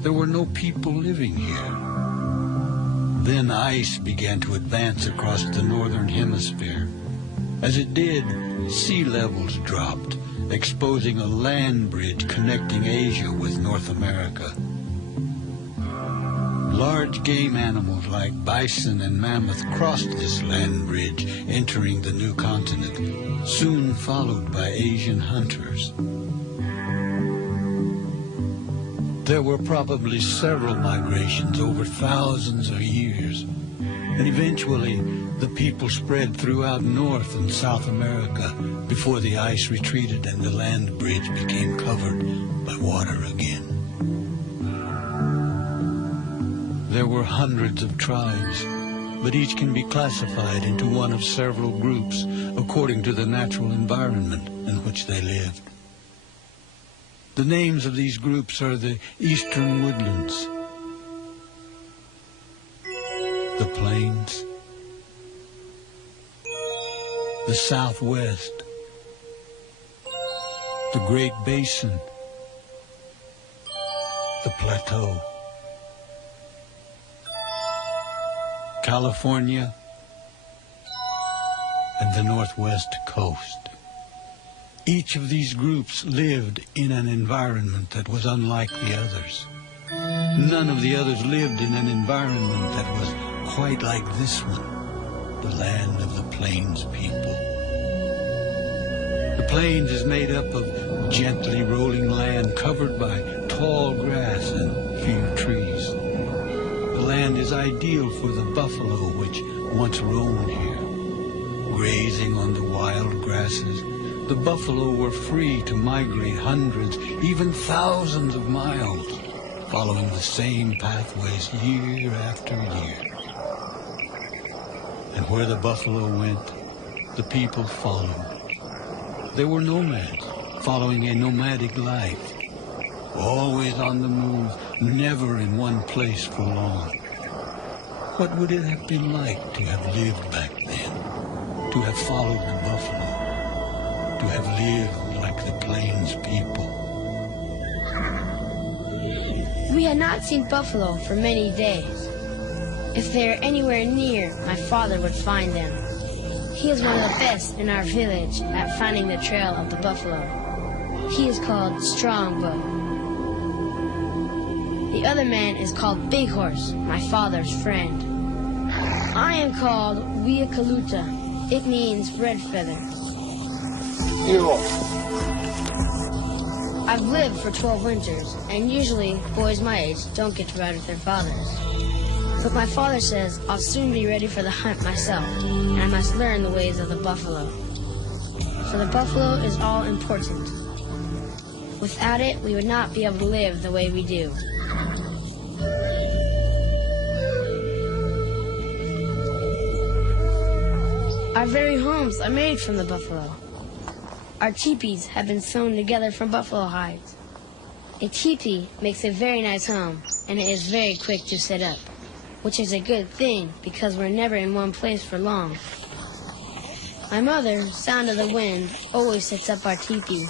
there were no people living here. Then ice began to advance across the northern hemisphere. As it did, sea levels dropped, exposing a land bridge connecting Asia with North America. Large game animals like bison and mammoth crossed this land bridge, entering the new continent, soon followed by Asian hunters. There were probably several migrations over thousands of years, and eventually the people spread throughout North and South America before the ice retreated and the land bridge became covered by water again. There were hundreds of tribes, but each can be classified into one of several groups according to the natural environment in which they lived. The names of these groups are the eastern woodlands, the plains, the southwest, the Great Basin, the plateau, California, and the northwest coast. Each of these groups lived in an environment that was unlike the others. None of the others lived in an environment that was quite like this one, the land of the plains people. The plains is made up of gently rolling land covered by tall grass and few trees. The land is ideal for the buffalo which once roamed here. Grazing on the wild grasses, the buffalo were free to migrate hundreds, even thousands of miles, following the same pathways year after year. And where the buffalo went, the people followed. They were nomads, following a nomadic life, always on the move, never in one place for long. What would it have been like to have lived back then, to have followed the buffalo, to have lived like the plains people? We had not seen buffalo for many days. If they are anywhere near, my father would find them. He is one of the best in our village at finding the trail of the buffalo. He is called Strongbow. The other man is called Big Horse, my father's friend. I am called LAKOTA. It means red feather. I've lived for 12 winters, and usually boys my age don't get to ride with their fathers. But my father says I'll soon be ready for the hunt myself, and I must learn the ways of the buffalo. For the buffalo is all important. Without it, we would not be able to live the way we do. Our very homes are made from the buffalo. Our teepees have been sewn together from buffalo hides. A teepee makes a very nice home, and it is very quick to set up, which is a good thing because we're never in one place for long. My mother, Sound of the Wind, always sets up our teepee.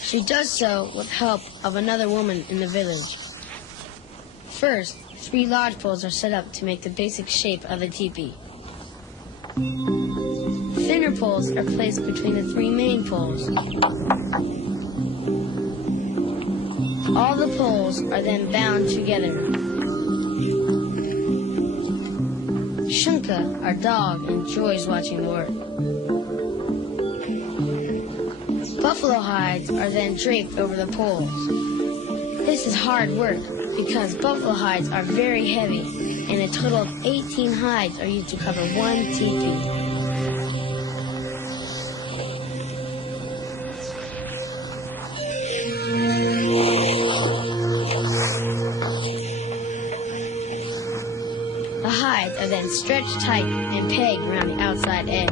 She does so with help of another woman in the village. First, 3 lodge poles are set up to make the basic shape of the teepee. Thinner poles are placed between the 3 main poles. All the poles are then bound together. Shunka, our dog, enjoys watching the work. Buffalo hides are then draped over the poles. This is hard work because buffalo hides are very heavy, and a total of 18 hides are used to cover one teepee. The hides are then stretched tight and pegged around the outside edge.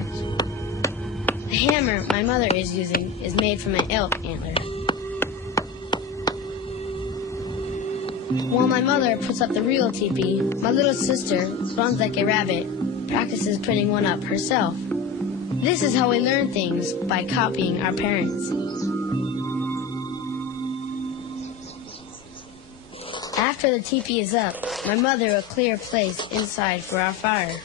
The hammer my mother is using is made from an elk antler. While my mother puts up the real teepee, my little sister runs like a rabbit, practices putting one up herself. This is how we learn things, by copying our parents. After the teepee is up, my mother will clear a place inside for our fire.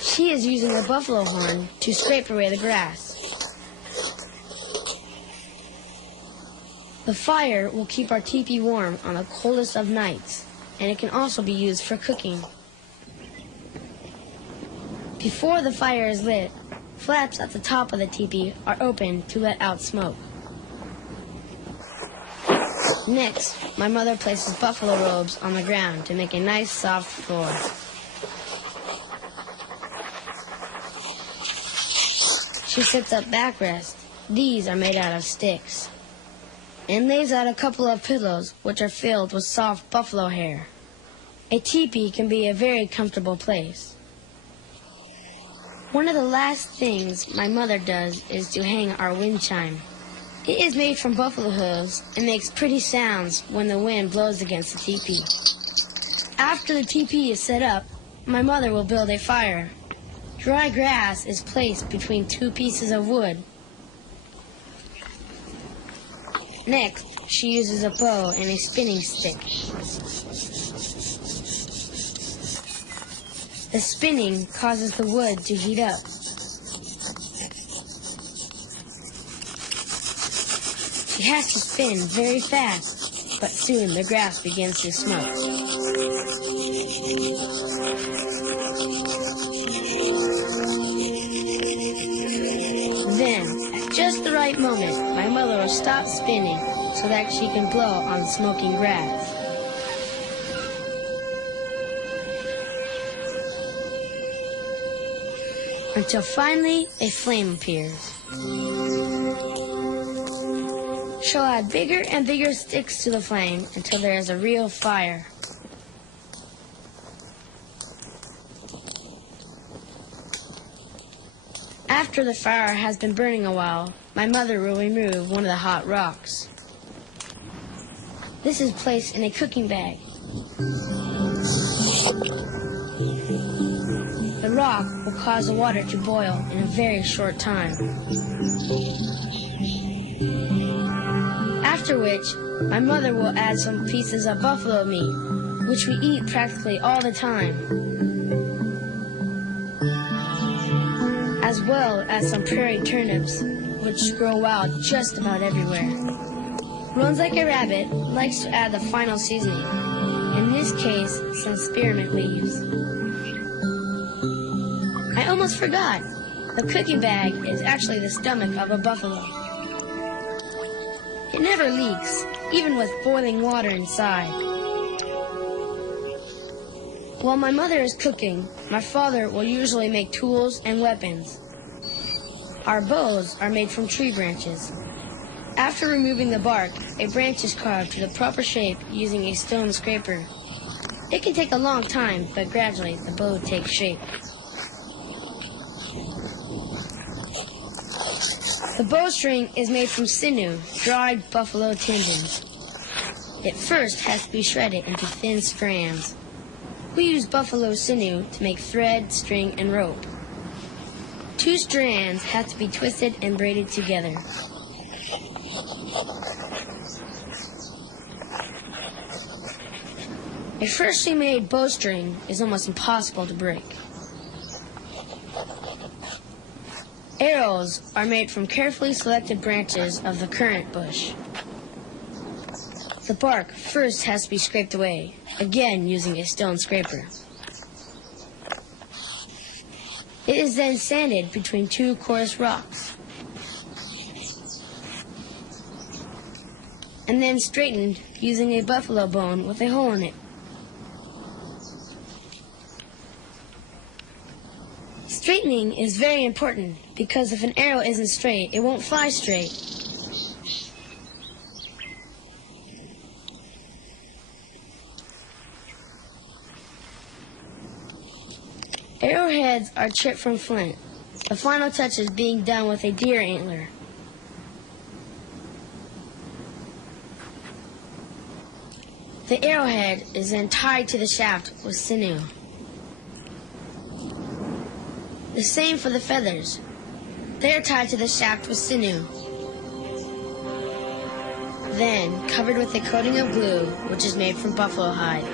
She is using a buffalo horn to scrape away the grass. The fire will keep our teepee warm on the coldest of nights, and it can also be used for cooking. Before the fire is lit, flaps at the top of the teepee are open to let out smoke. Next, my mother places buffalo robes on the ground to make a nice soft floor. She sets up backrests. These are made out of sticks. And lays out a couple of pillows which are filled with soft buffalo hair. A teepee can be a very comfortable place. One of the last things my mother does is to hang our wind chime. It is made from buffalo hooves and makes pretty sounds when the wind blows against the teepee. After the teepee is set up, my mother will build a fire. Dry grass is placed between two pieces of wood. Next, she uses a bow and a spinning stick. The spinning causes the wood to heat up. She has to spin very fast, but soon the grass begins to smoke. Then, at just the right moment, my mother will stop spinning so that she can blow on the smoking grass. Until finally a flame appears. She'll add bigger and bigger sticks to the flame until there is a real fire. After the fire has been burning a while, my mother will remove one of the hot rocks. This is placed in a cooking bag. The rock will cause the water to boil in a very short time. After which, my mother will add some pieces of buffalo meat, which we eat practically all the time, as well as some prairie turnips, which grow wild just about everywhere. Runs Like a Rabbit likes to add the final seasoning, in this case, some spearmint leaves. I almost forgot. The cooking bag is actually the stomach of a buffalo. It never leaks, even with boiling water inside. While my mother is cooking, my father will usually make tools and weapons. Our bows are made from tree branches. After removing the bark, a branch is carved to the proper shape using a stone scraper. It can take a long time, but gradually the bow takes shape. The bowstring is made from sinew, dried buffalo tendons. It first has to be shredded into thin strands. We use buffalo sinew to make thread, string, and rope. 2 strands have to be twisted and braided together. A freshly made bowstring is almost impossible to break. Arrows are made from carefully selected branches of the currant bush. The bark first has to be scraped away, again using a stone scraper. It is then sanded between 2 coarse rocks, and then straightened using a buffalo bone with a hole in it. Straightening is very important because if an arrow isn't straight, it won't fly straight. Arrowheads are chipped from flint, the final touches being done with a deer antler. The arrowhead is then tied to the shaft with sinew. The same for the feathers. They are tied to the shaft with sinew. then covered with a coating of glue, which is made from buffalo hide.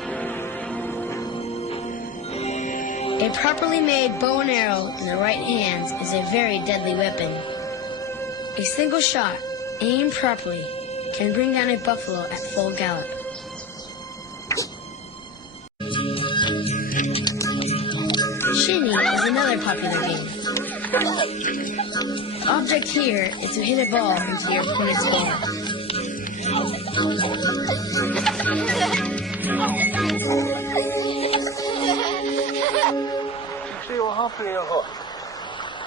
A properly made bow and arrow in the right hands is a very deadly weapon. A single shot, aimed properly, can bring down a buffalo at full gallop. Shinny is another popular game. The object here is to hit a ball into your opponent's ball.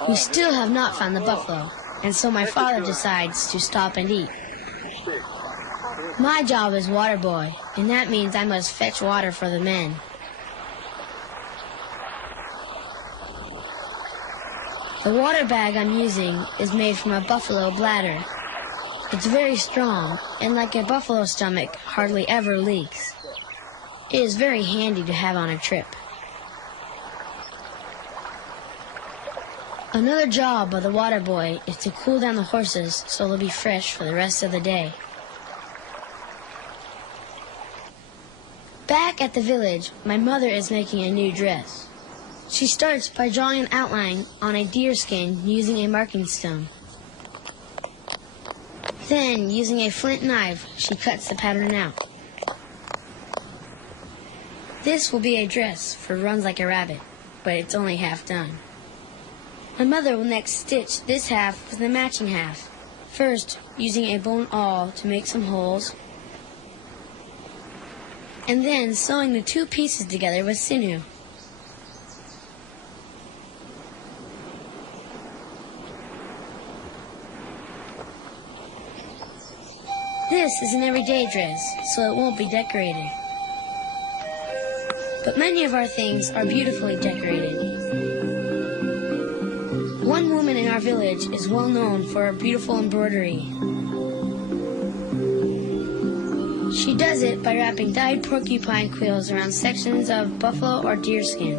We still have not found the buffalo, and so my father decides to stop and eat. My job is water boy, and that means I must fetch water for the men. The water bag I'm using is made from a buffalo bladder. It's very strong, and like a buffalo stomach, hardly ever leaks. It is very handy to have on a trip. Another job of the water boy is to cool down the horses so they'll be fresh for the rest of the day. Back at the village, my mother is making a new dress. She starts by drawing an outline on a deer skin using a marking stone. Then, using a flint knife, she cuts the pattern out. This will be a dress for runs like a rabbit, but it's only half done. My mother will next stitch this half with the matching half, first using a bone awl to make some holes, and then sewing the two pieces together with sinew. This is an everyday dress, so it won't be decorated. But many of our things are beautifully decorated. One woman in our village is well known for her beautiful embroidery. She does it by wrapping dyed porcupine quills around sections of buffalo or deer skin.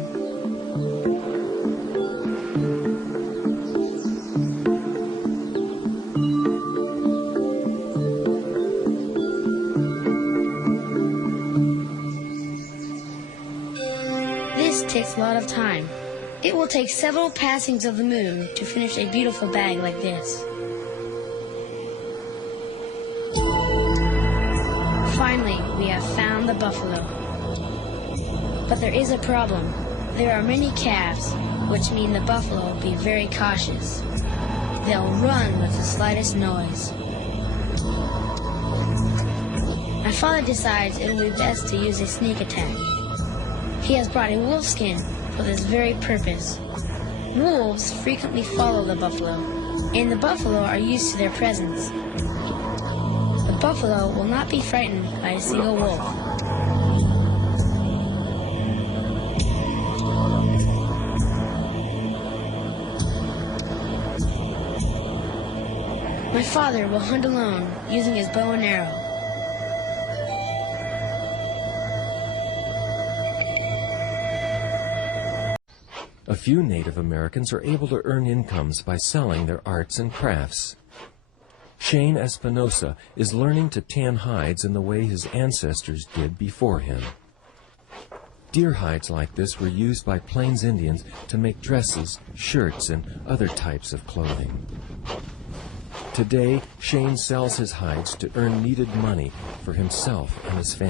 This takes a lot of time. It will take several passings of the moon to finish a beautiful bag like this. Finally, we have found the buffalo. But there is a problem. There are many calves, which mean the buffalo will be very cautious. They'll run with the slightest noise. My father decides it will be best to use a sneak attack. He has brought a wolf skin for this very purpose. Wolves frequently follow the buffalo, and the buffalo are used to their presence. The buffalo will not be frightened by a single wolf. My father will hunt alone using his bow and arrow. A few Native Americans are able to earn incomes by selling their arts and crafts. Shane Espinosa is learning to tan hides in the way his ancestors did before him. Deer hides like this were used by Plains Indians to make dresses, shirts, and other types of clothing. Today, Shane sells his hides to earn needed money for himself and his family.